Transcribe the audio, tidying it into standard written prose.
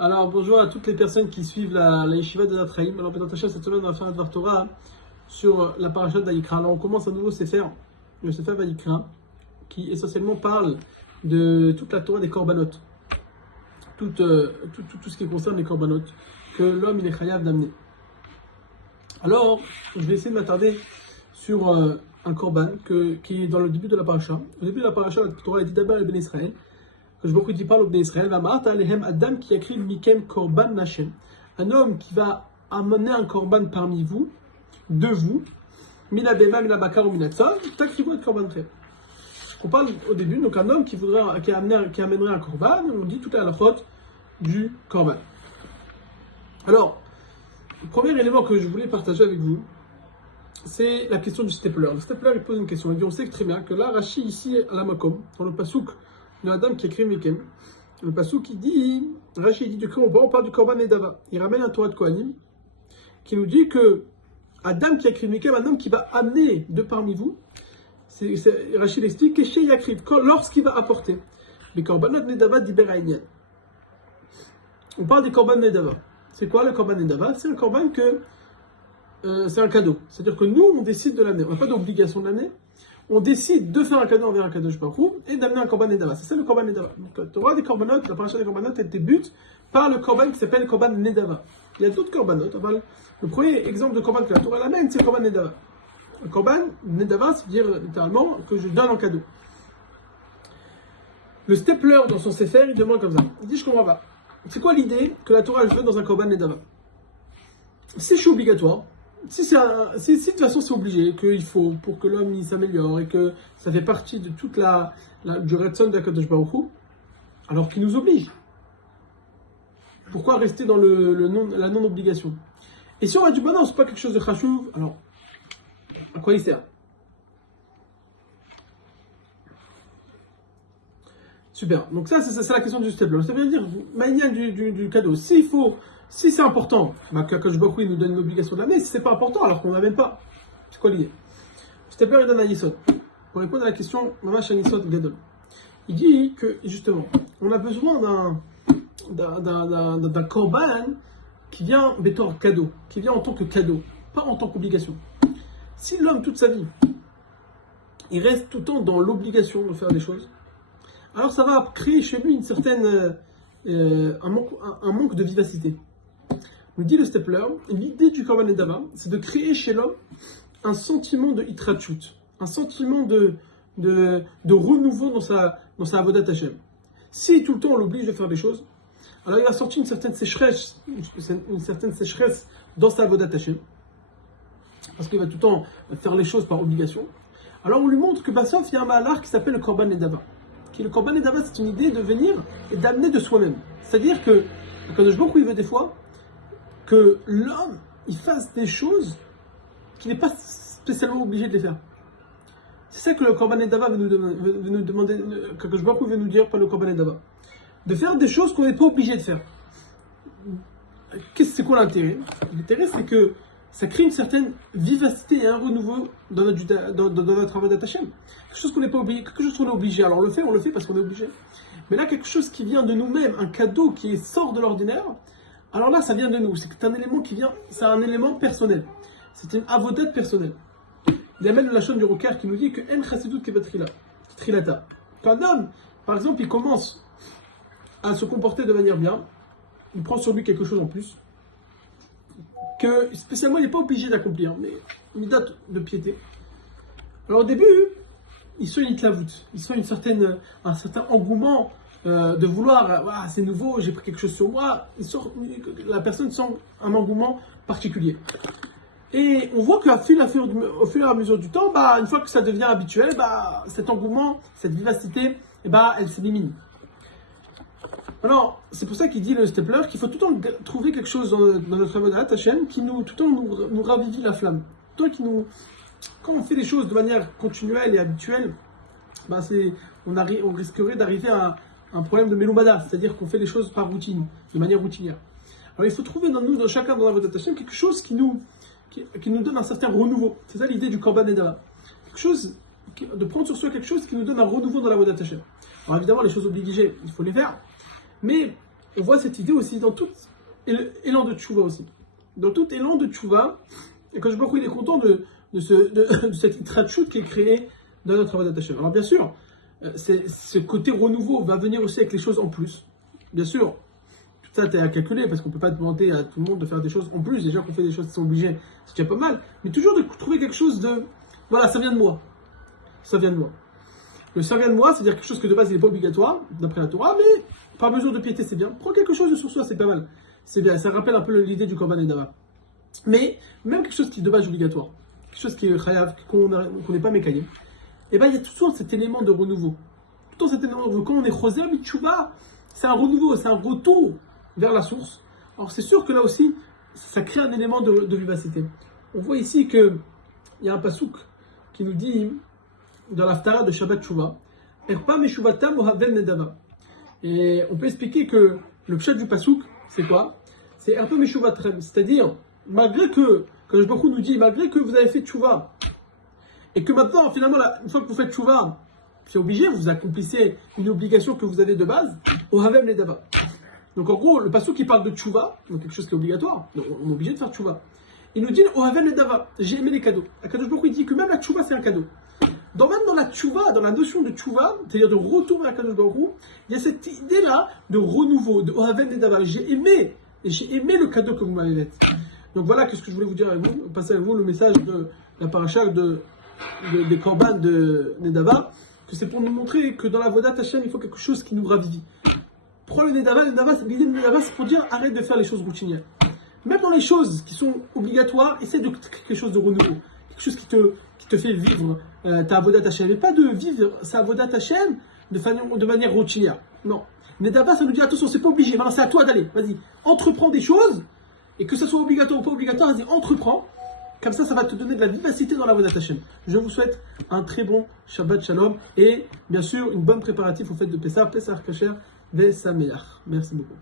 Alors bonjour à toutes les personnes qui suivent la yeshiva de Natraïm. Alors Bédat Hashem, cette semaine on va faire un Dvar Torah sur la paracha d'Ayikra. Alors on commence un nouveau Sefer, le Sefer Vayikra, qui essentiellement parle de toute la Torah des Korbanot, tout ce qui concerne les Korbanot, que l'homme il est chayav d'amener. Alors je vais essayer de m'attarder sur un Korban qui est dans le début de la paracha. Au début de la paracha, la Torah est dit d'abord à Ben Israël. Que je beaucoup dit parle au Ben Israël, Adam qui a écrit Mikem Korban Nashem, un homme qui va amener un Korban parmi vous, de vous, Minabema, Minabakar ou Minatzon, Takribo et Korban Chem. On parle au début, donc un homme qui amènerait un Korban, on dit tout à la faute du Korban. Alors, le premier élément que je voulais partager avec vous, c'est la question du stapler. Le stapler, il pose une question. Il dit, on sait très bien que là, Rashi, ici, à la Makom, dans le Pasouk, de Adam qui a écrit Mikem, le Pasouk qui dit, Rashi dit, on parle du Korban Nedava. Il ramène un Torah de Kohanim qui nous dit que Adam qui a écrit Mikem, un homme qui va amener de parmi vous, Rashi l'explique, Keshe Yakriv, lorsqu'il va apporter. Les Korbanot Nedava d'Iberaïnien. On parle des Korban Nedava. C'est quoi le Korban Nedava? C'est un Korban que c'est un cadeau. C'est-à-dire que nous, on décide de l'amener. On n'a pas d'obligation de l'amener. On décide de faire un cadeau envers un cadeau, je parle, et d'amener un Korban Nedava. C'est ça le Korban Nedava. Donc, la Torah des Korbanot, la paracha des Korbanot, elle débute par le Korban qui s'appelle Korban Nedava. Il y a d'autres Korbanot. Le premier exemple de Korban que la Torah l'amène, c'est Korban Nedava. Le Korban Nedava, c'est dire littéralement que je donne en cadeau. Le stapler dans son Sefer, il demande comme ça. Il dit, je comprends pas. C'est quoi l'idée que la Torah veut dans un Korban Nedava? Si je suis obligatoire, si de toute façon c'est obligé, qu'il faut pour que l'homme s'améliore et que ça fait partie de toute du Ratson d'Akadosh Baruch Hu, alors qu'il nous oblige. Pourquoi rester dans la non-obligation? Et si on a dit, bah non, c'est pas quelque chose de chachouv, alors à quoi il sert? Super, donc ça c'est la question du stapler. Ça veut dire, manière du cadeau, si c'est important, Akadosh Baruch Hu nous donne une obligation de l'amener. Si c'est pas important, alors qu'on n'amène pas. C'est quoi l'idée? Le stapler il donne un yisod. Pour répondre à la question, Mamash un yisod gadol. Il dit que justement, on a besoin d'un korban qui vient bétor cadeau, qui vient en tant que cadeau, pas en tant qu'obligation. Si l'homme toute sa vie, il reste tout le temps dans l'obligation de faire des choses, alors ça va créer chez lui une certaine un manque de vivacité. Nous dit le stapler, l'idée du Korban Nedava, c'est de créer chez l'homme un sentiment de hitrachut, un sentiment de renouveau dans sa avodat Hashem. Si tout le temps on l'oblige de faire des choses, alors il va sortir une certaine sécheresse dans sa avodat Hashem, parce qu'il va tout le temps faire les choses par obligation. Alors on lui montre que sauf il y a un mahalar qui s'appelle le Korban Nedava. Le Korban Nedava, c'est une idée de venir et d'amener de soi-même. C'est-à-dire que quand je vois qu'il veut des fois que l'homme il fasse des choses qu'il n'est pas spécialement obligé de les faire. C'est ça que le Korban Nedava veut nous demander, que je vois qu'il veut nous dire par le Korban Nedava. De faire des choses qu'on n'est pas obligé de faire. C'est quoi l'intérêt? L'intérêt, c'est que ça crée une certaine vivacité et un renouveau dans notre travail d'attachement. Quelque chose qu'on n'est pas obligé, quelque chose qu'on est obligé. Alors on le fait parce qu'on est obligé. Mais là, quelque chose qui vient de nous-mêmes, un cadeau qui sort de l'ordinaire, alors là, ça vient de nous. C'est un élément qui vient, c'est un élément personnel. C'est une avodat personnelle. Il y a même la chaîne du Roker qui nous dit que En Chassidut Trilata. Quand un homme, par exemple, il commence à se comporter de manière bien, il prend sur lui quelque chose en plus, que spécialement il n'est pas obligé d'accomplir, mais une date de piété. Alors au début, il sent une itlavut, il sent un certain engouement de vouloir, c'est nouveau, j'ai pris quelque chose sur moi. La personne sent un engouement particulier. Et on voit qu'au fur et à mesure du temps, une fois que ça devient habituel, cet engouement, cette vivacité, elle s'élimine. Alors, c'est pour ça qu'il dit le stapler qu'il faut tout le temps trouver quelque chose dans notre avodat Hashem qui tout le temps nous ravivit la flamme. Tout le temps quand on fait les choses de manière continuelle et habituelle, on risquerait d'arriver à un problème de meloumada, c'est-à-dire qu'on fait les choses par routine, de manière routinière. Alors il faut trouver dans chacun dans l'avodat Hashem quelque chose qui nous donne un certain renouveau. C'est ça l'idée du Korban Nedava. Quelque chose, de prendre sur soi quelque chose qui nous donne un renouveau dans l'avodat Hashem. Alors évidemment, les choses obligées, il faut les faire. Mais on voit cette idée aussi dans tout élan de tchouva aussi. Dans tout élan de tchouva, et quand je vois qu'il est content de cette itrachut qui est créée dans notre travail d'attaché. Alors bien sûr, ce côté renouveau va venir aussi avec les choses en plus. Bien sûr, tout ça, tu as à calculer parce qu'on ne peut pas demander à tout le monde de faire des choses en plus. Déjà qu'on fait des choses qui sont obligées, c'est déjà pas mal. Mais toujours de trouver quelque chose de... Voilà, ça vient de moi. Ça vient de moi. Le ça vient de moi, c'est-à-dire quelque chose que de base il n'est pas obligatoire, d'après la Torah, mais par mesure de piété, c'est bien. Prends quelque chose de sur soi, c'est pas mal. C'est bien, ça rappelle un peu l'idée du Korban Nedava. Mais même quelque chose qui est de base obligatoire, quelque chose qui est chayav, qu'on n'est pas mécaillé, et bien il y a tout le temps cet élément de renouveau. Tout le temps cet élément de renouveau. Quand on est chosé, tchouva, c'est un renouveau, c'est un retour vers la source. Alors c'est sûr que là aussi, ça crée un élément de vivacité. On voit ici qu'il y a un pasouk qui nous dit, dans l'Haftara de Shabbat Tchouva, Erpa Meshuvatam Ohavel Nedava. Et on peut expliquer que le pshat du pasouk, c'est quoi? C'est Erpa Meshuvatrem, c'est-à-dire, malgré que je beaucoup nous dit, malgré que vous avez fait Tchouva, et que maintenant, finalement, une fois que vous faites Tchouva, c'est obligé, vous accomplissez une obligation que vous avez de base, Ohavel Nedava. Donc en gros, le pasouk qui parle de Tchouva, donc quelque chose qui est obligatoire, donc on est obligé de faire Tchouva. Il nous dit Ohavel Nedava, j'ai aimé les cadeaux. Akadosh Baruch Hu, il dit que même la Tchouva c'est un cadeau. Même dans la tchouva, dans la notion de tchouva, c'est-à-dire de retour vers Akadosh Baruch Hu, il y a cette idée-là de renouveau, de Ohavel Nedava. J'ai aimé le cadeau que vous m'avez fait. Donc voilà ce que je voulais vous dire avec vous, passer avec vous le message de la paracha des Korban de Nedava, que c'est pour nous montrer que dans la Vodat Hashem, il faut quelque chose qui nous ravivit. Prends le Nedava, l'idée de Nedava, c'est pour dire arrête de faire les choses routinières. Même dans les choses qui sont obligatoires, essaie de créer quelque chose de renouveau, quelque chose qui te fait vivre ta Avodat Hashem, et pas de vivre sa Avodat Hashem de manière routinière. Non. Nedava, ça nous dit attention, c'est pas obligé, maintenant c'est à toi d'aller, vas-y, entreprends des choses, et que ce soit obligatoire ou pas obligatoire, vas-y, entreprends, comme ça va te donner de la vivacité dans la Avodat Hashem. Je vous souhaite un très bon Shabbat Shalom, et bien sûr, une bonne préparatif au fait de Pessah Kasher, Vesameach. Merci beaucoup.